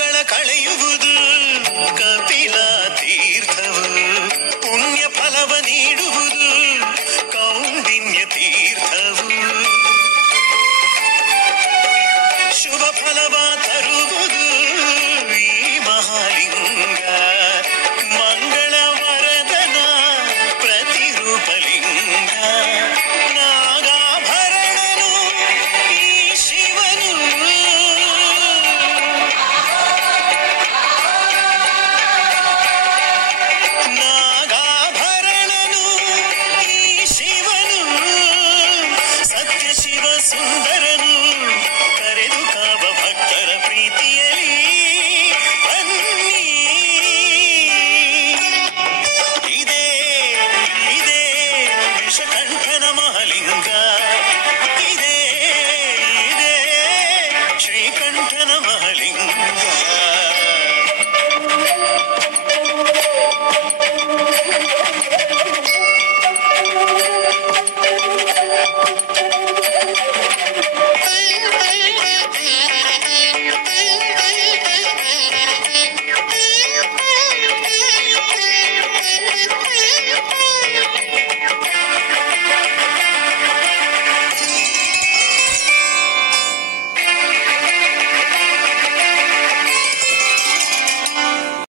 ಪಾಪಗಳ ಕಳೆಯುವುದು ಕಪಿಲ ತೀರ್ಥವು, ಪುಣ್ಯ ಫಲವ ನೀಡುವುದು ಕೌಂಡಿನ್ಯ ತೀರ್ಥವು, ಶುಭ ಫಲವ ತರುವುದು ಈ ಮಹಾಲಿಂಗ, ಮಂಗಳವರದನ ಪ್ರತಿರೂಪಲಿಂಗ, ನಾಗಾಭರಣನು ಈ ಶಿವನು, ನಾಗಾಭರಣನು ಈ ಶಿವನು, ಸತ್ಯ ಶಿವ ಸುಂದರನು ಕರೆದು ಕಾವ ಭಕ್ತರ ಪ್ರೀತಿಯಲಿ ಬನ್ನಿ. ಇದೇ ಇದೇ ವಿಷಕಂಠನ ಮಹಾಲಿಂಗ, ಇದೇ ಇದೇ ಶ್ರೀಕಂಠನ ಮಹಾಲಿಂಗ.